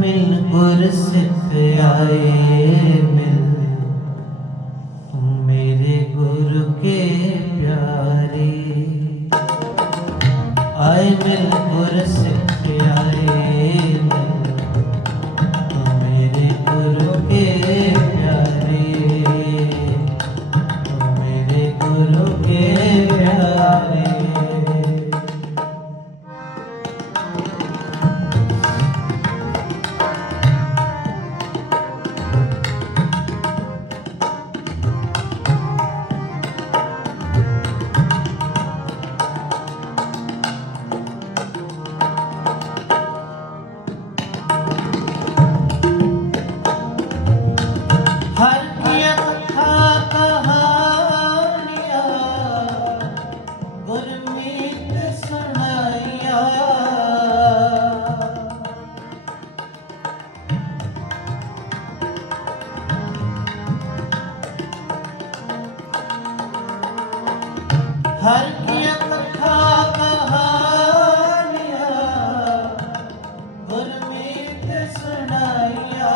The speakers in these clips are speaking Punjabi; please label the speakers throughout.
Speaker 1: मिल पुरस आए मिल ਹਰ ਕੀ ਕਥਾ ਕਹਾਣੀਆਂ ਗੁਰਮੀਤ ਸੁਣਾਈਆ।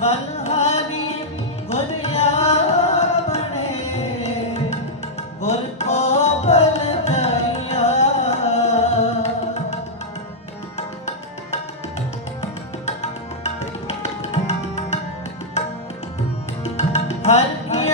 Speaker 1: ਬਲਹਾਰੀ ਗੁਰਿਆ ਬਣੇ, ਗੁਰ ਕੋ ਬਲ ਜਾਈਆ ਹਰ ਕੀ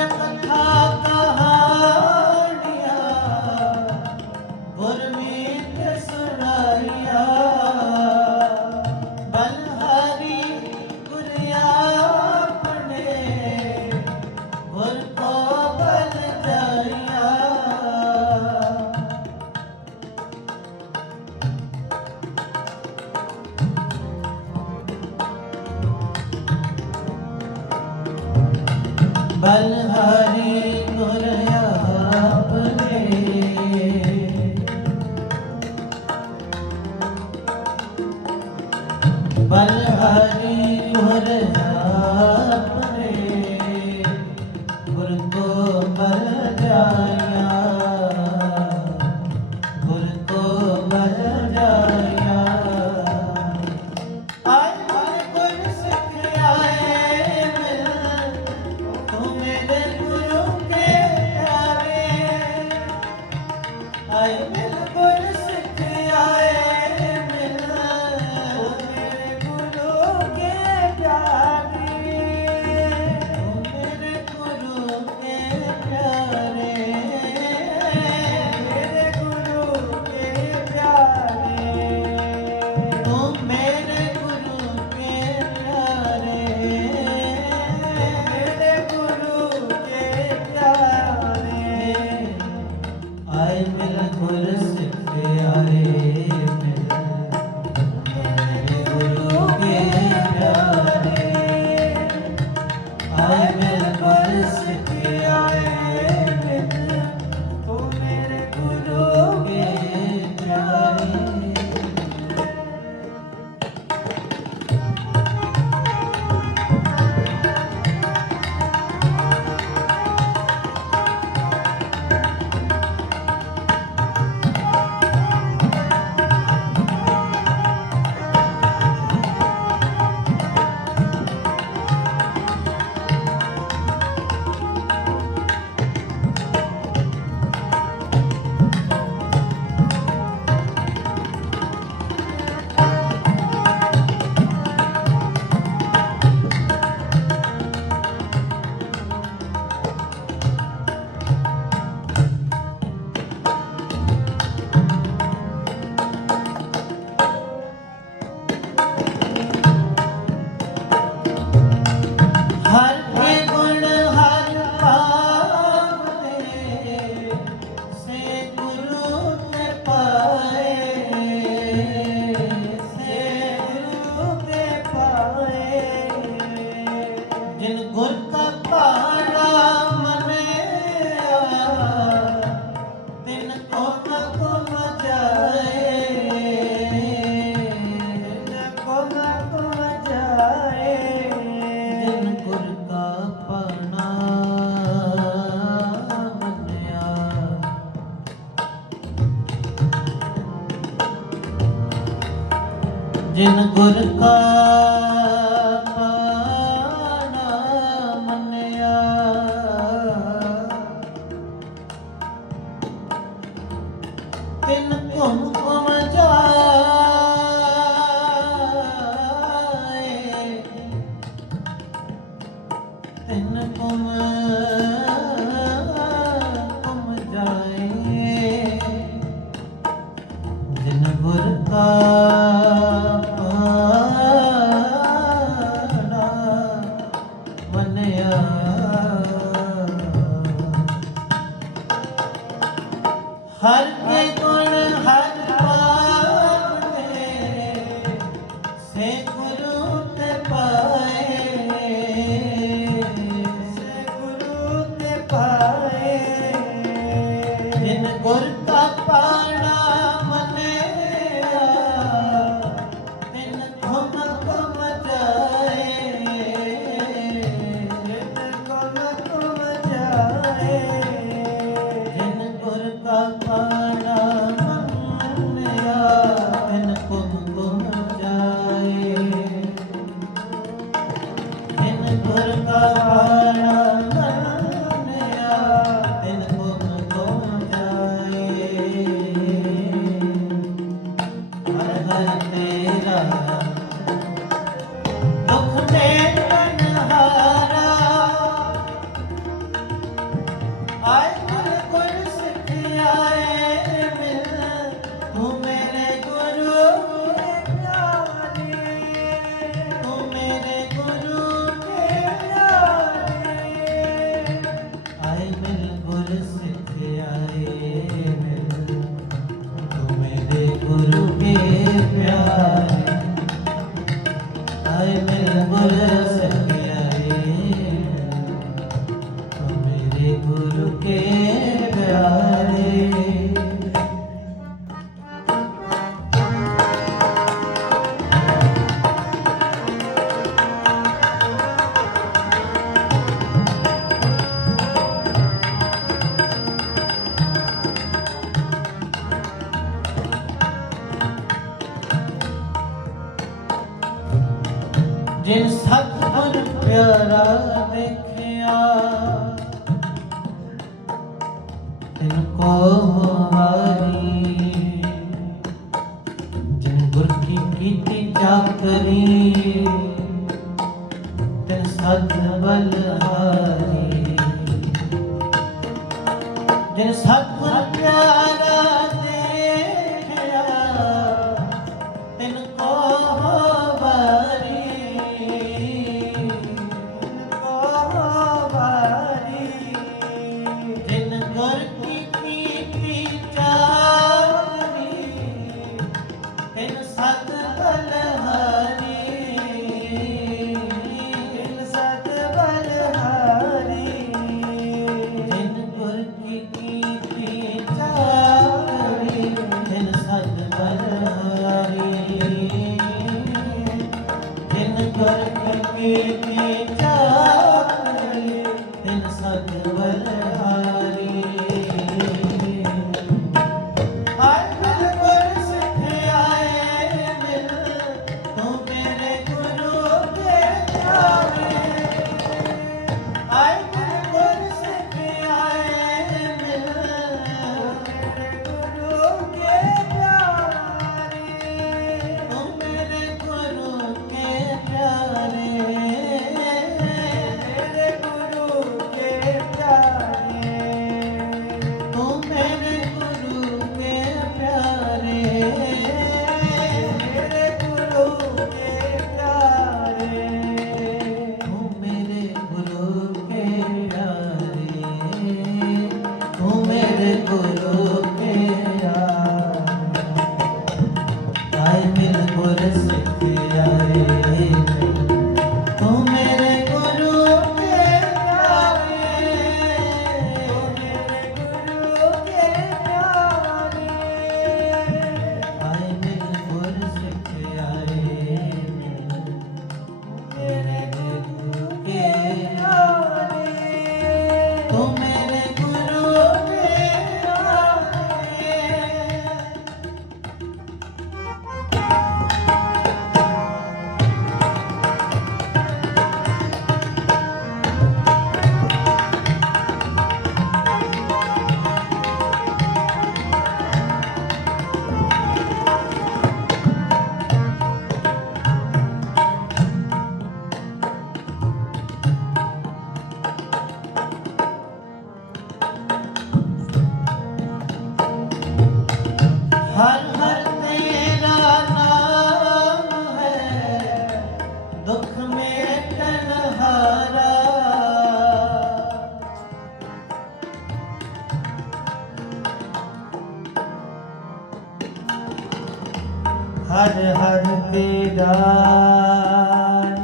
Speaker 1: ਜਿਨ ਗੁਰ ਕਾ 来 ਸੁਰ ਕੀ ਕੀਤੀ ਚਾਕਰੀ ਤੇ ਸਦ ਬਲਹਾਰੀ ਜੇ ਸਤਿ Ai. করে বলো।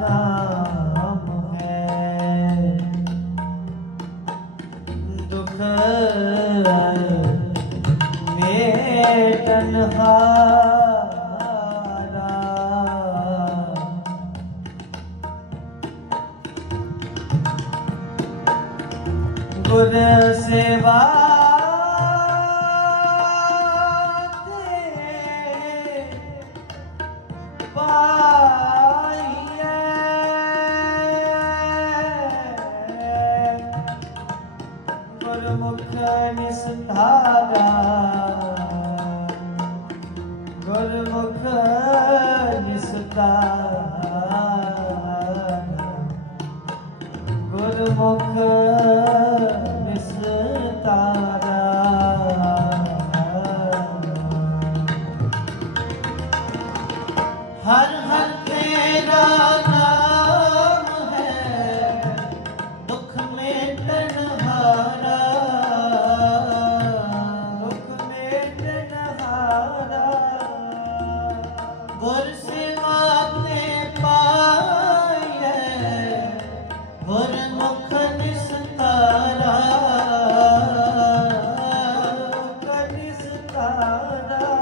Speaker 1: ਨਾਮ ਹੈ ਦੁਖ ਮੇਟਨ ਹਾਰਾ ਗੁਰ ਸੇਵਾ तारा da